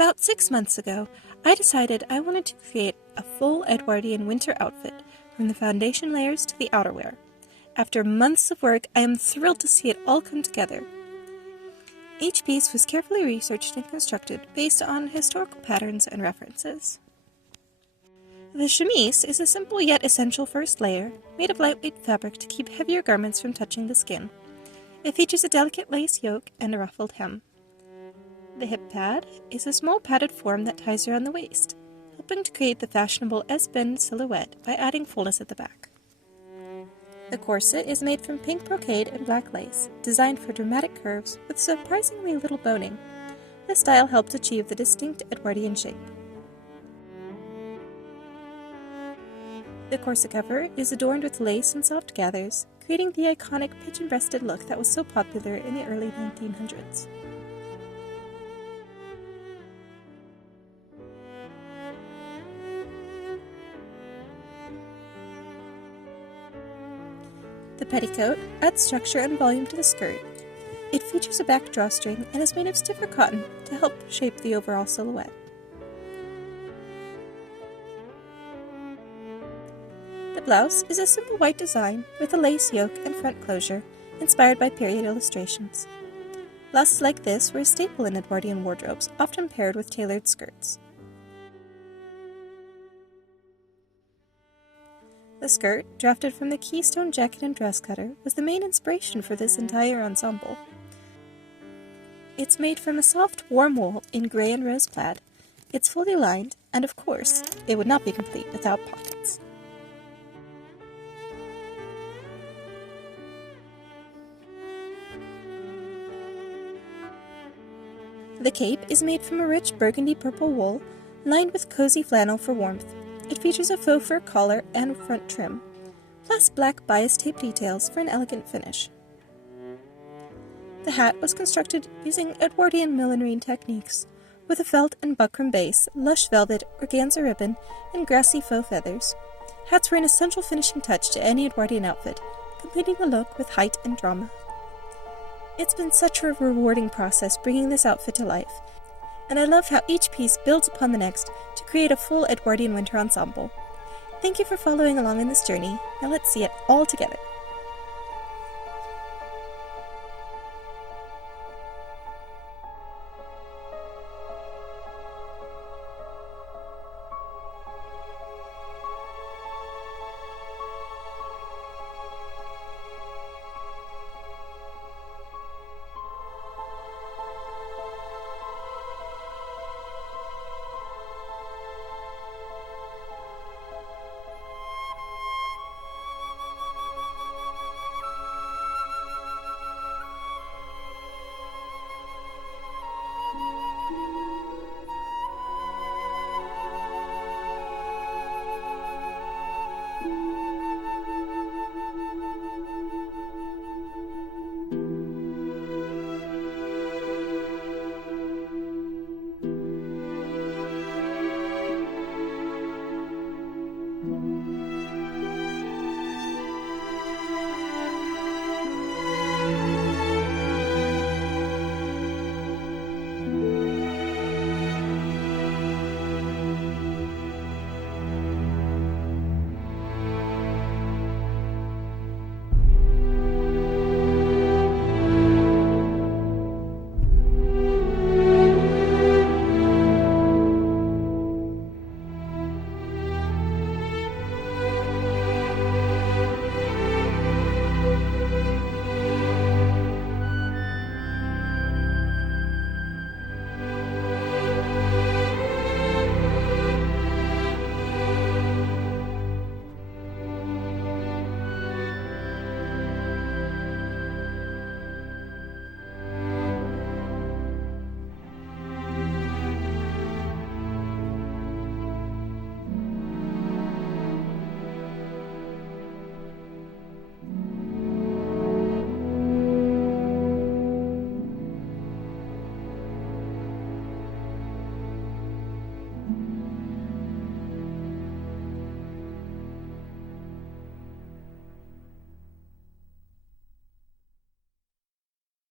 About 6 months ago, I decided I wanted to create a full Edwardian winter outfit, from the foundation layers to the outerwear. After months of work, I am thrilled to see it all come together. Each piece was carefully researched and constructed based on historical patterns and references. The chemise is a simple yet essential first layer, made of lightweight fabric to keep heavier garments from touching the skin. It features a delicate lace yoke and a ruffled hem. The hip pad is a small padded form that ties around the waist, helping to create the fashionable S-bend silhouette by adding fullness at the back. The corset is made from pink brocade and black lace, designed for dramatic curves with surprisingly little boning. This style helps achieve the distinct Edwardian shape. The corset cover is adorned with lace and soft gathers, creating the iconic pigeon-breasted look that was so popular in the early 1900s. The petticoat adds structure and volume to the skirt. It features a back drawstring and is made of stiffer cotton to help shape the overall silhouette. The blouse is a simple white design with a lace yoke and front closure, inspired by period illustrations. Blouses like this were a staple in Edwardian wardrobes, often paired with tailored skirts. The skirt, drafted from the Keystone jacket and dress cutter, was the main inspiration for this entire ensemble. It's made from a soft, warm wool in gray and rose plaid. It's fully lined, and of course, it would not be complete without pockets. The cape is made from a rich burgundy purple wool, lined with cozy flannel for warmth. It features a faux fur collar and front trim, plus black bias tape details for an elegant finish. The hat was constructed using Edwardian millinery techniques, with a felt and buckram base, lush velvet, organza ribbon, and grassy faux feathers. Hats were an essential finishing touch to any Edwardian outfit, completing the look with height and drama. It's been such a rewarding process bringing this outfit to life, and I love how each piece builds upon the next to create a full Edwardian winter ensemble. Thank you for following along in this journey. Now let's see it all together.